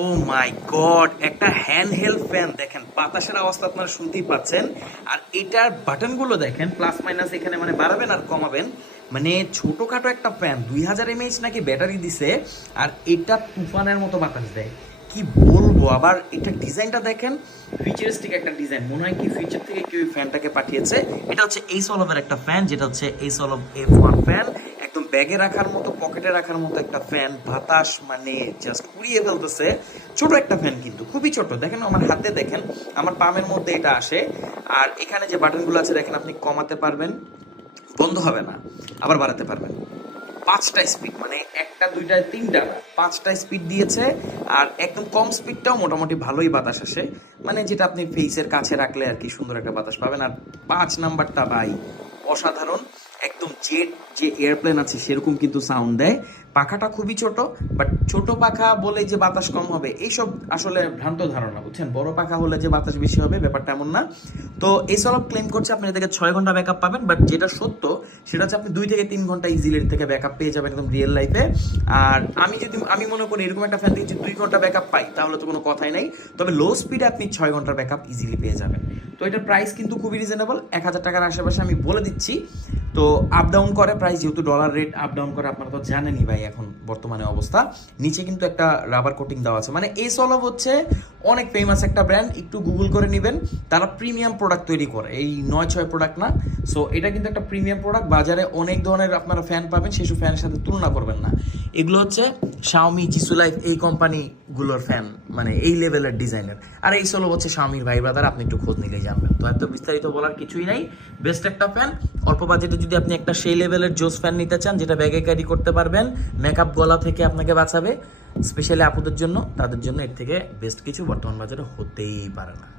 O my god একটা hand held fan দেখেন, বাতাসের অবস্থা আপনারা শুনতেই পাচ্ছেন। আর এটার বাটনগুলো দেখেন প্লাস মাইনাস এখানে মানে বাড়াবেন আর কমাবেন। মানে ছোটখাটো একটা ফ্যান দুই হাজার এমএইচ নাকি ব্যাটারি দিছে, আর এটা তুফানের মতো বাতাস দেয়। কি বলব, আবার এটা ডিজাইনটা দেখেন ফিচারিস্টিক একটা ডিজাইন। মনে হয় কি ফিচার থেকে কেউ ফ্যানটাকে পাঠিয়েছে। এটা হচ্ছে এই সলভের একটা ফ্যান যেটা হচ্ছে এই সলভ এফ ওয়ান ফ্যান ব্যাগে রাখার মতো, পকেটে রাখার মতো একটা ফ্যান বাতাস মানে জাস্ট উড়িয়ে ফেলতেছে। ছোট একটা ফ্যান কিন্তু, খুবই ছোট। দেখেন আমার হাতে দেখেন, আমার পামের মধ্যে এটা আসে। আর এখানে যে বাটনগুলো আছে, দেখেন আপনি কমাতে পারবেন, বন্ধ হবে না, আবার বাড়াতে পারবেন। পাঁচটা স্পিড মানে একটা, দুইটা, তিনটা পাঁচটা স্পিড দিয়েছে। আর একদম কম স্পিডটাও মোটামুটি ভালোই বাতাস আসে। মানে যেটা আপনি ফেসের কাছে রাখলে আর কি সুন্দর একটা বাতাস পাবেন। আর পাঁচ নাম্বারটা ভাই অসাধারণ। একদম জেট যে এয়ারপ্লেন আছে সেরকম কিন্তু সাউন্ড দেয়। পাখাটা খুবই ছোট বাট ছোট পাখা বলে যে বাতাস কম হবে, এইসব আসলে ভ্রান্ত ধারণা, বুঝছেন? বড় পাখা হলে যে বাতাস বেশি হবে, ব্যাপারটা এমন না। তো এই সলভ ক্লেম করছে আপনি থেকে ছয় ঘণ্টা ব্যাকআপ পাবেন বাট যেটা সত্য, সেটা হচ্ছে আপনি দুই থেকে তিন ঘণ্টা ইজিলি থেকে ব্যাকআপ পেয়ে যাবেন একদম রিয়েল লাইফে আর আমি যদি, আমি মনে করি এরকম একটা ফ্যান থেকে দুই ঘণ্টা ব্যাকআপ পাই, তাহলে তো কোনো কথাই নাই। তবে লো স্পিডে আপনি ছয় ঘণ্টার ব্যাকআপ ইজিলি পেয়ে যাবেন। তো এটার প্রাইস কিন্তু খুবই রিজনেবল এক হাজার টাকার আশেপাশে আমি বলে দিচ্ছি। তো আপ ডাউন করে প্রায় যেহেতু ডলার রেট আপ ডাউন করে, আপনারা তো জানেনই ভাই এখন বর্তমানে অবস্থা। নিচে কিন্তু একটা রাবার কোটিং দেওয়া আছে। মানে এই সলভ হচ্ছে অনেক ফেমাস একটা ব্র্যান্ড একটু গুগল করে নেবেন। তারা প্রিমিয়াম প্রোডাক্ট তৈরি করে। এই নয় ছয় প্রোডাক্ট না। সো এটা কিন্তু একটা প্রিমিয়াম প্রোডাক্ট বাজারে অনেক ধরনের আপনারা ফ্যান পাবেন সেসব ফ্যানের সাথে তুলনা করবেন না। এগুলো হচ্ছে শাওমি জিসু লাইফ এই কোম্পানিগুলোর ফ্যান মানে এই লেভেলের ডিজাইনের আর এই সলো হচ্ছে শাওমির ভাই ব্রাদার আপনি একটু খোঁজ নিলেই জানবেন। তো এত বিস্তারিত বলার কিছুই নাই। বেস্ট একটা ফ্যান অল্প বাজেটে যদি আপনি একটা সেই লেভেলের জোস ফ্যান নিতে চান, যেটা ব্যাগে ক্যারি করতে পারবেন মেকআপ গলা থেকে আপনাকে বাঁচাবে স্পেশালি আপুদের জন্য, তাদের জন্য এর থেকে বেস্ট কিছু বর্তমান বাজারে হতেই পারে না।